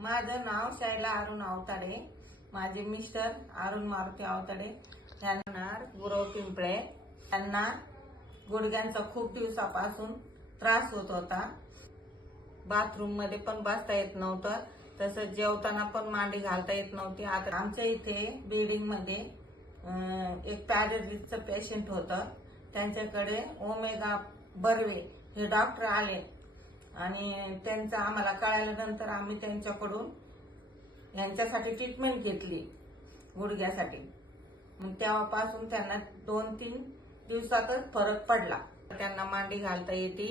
माझं नाव शैला अरुण अवताडे माझे मिस्टर अरुण मारुती अवताडे त्यांना गुरव पिंपळे. त्यांना गुडघ्यांचा खूप दिवसापासून त्रास होत होता. बाथरूममध्ये पण बसता येत नव्हतं. तसंच जेवताना पण मांडी घालता येत नव्हती. आता आमच्या इथे बिल्डिंगमध्ये एक पॅरालिसचं पेशंट होतं. त्यांच्याकडे ओमेगा बर्वे हे डॉक्टर आले. आणि त्यांचं आम्हाला कळाल्यानंतर आम्ही त्यांच्याकडून यांच्यासाठी ट्रीटमेंट घेतली गुडघ्यासाठी. मग तेव्हापासून त्यांना दोन तीन दिवसातच फरक पडला. त्यांना मांडी घालता येते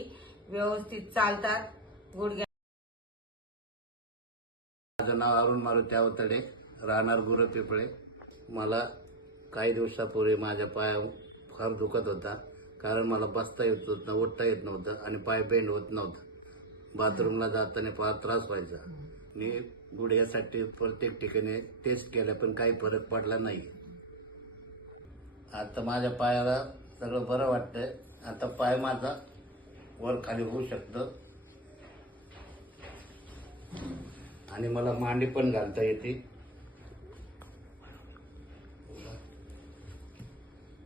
व्यवस्थित चालतात गुडघ्या माझं नाव अरुण मारुती अवतडे राहणार गुरु पिपळे. मला काही दिवसापूर्वी माझ्या पाया फार दुखत होता कारण मला बसता येत नव्हतं उठता येत नव्हतं आणि पाय बेंड होत नव्हतं. बाथरूमला जाताना फार त्रास व्हायचा. मी गुडघ्यासाठी प्रत्येक ठिकाणी टेस्ट केल्या पण काही फरक पडला नाही. आता माझ्या पायाला सगळं बरं वाटतंय. आता पाय माझा वर खाली होऊ शकतं. आणि मला मांडी पण घालता येते.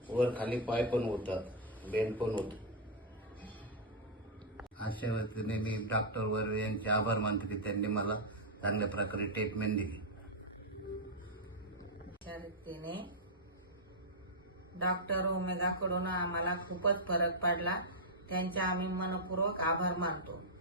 वर खाली पाय पण होतात बेन पण होतं अशा वतीने मी डॉक्टर वर्वे यांचे आभार मानतो की त्यांनी मला चांगल्या प्रकारे ट्रीटमेंट दिली. अशा डॉक्टर ओमेगाकडून आम्हाला खूपच फरक पडला. त्यांचे आम्ही मनपूर्वक आभार मानतो.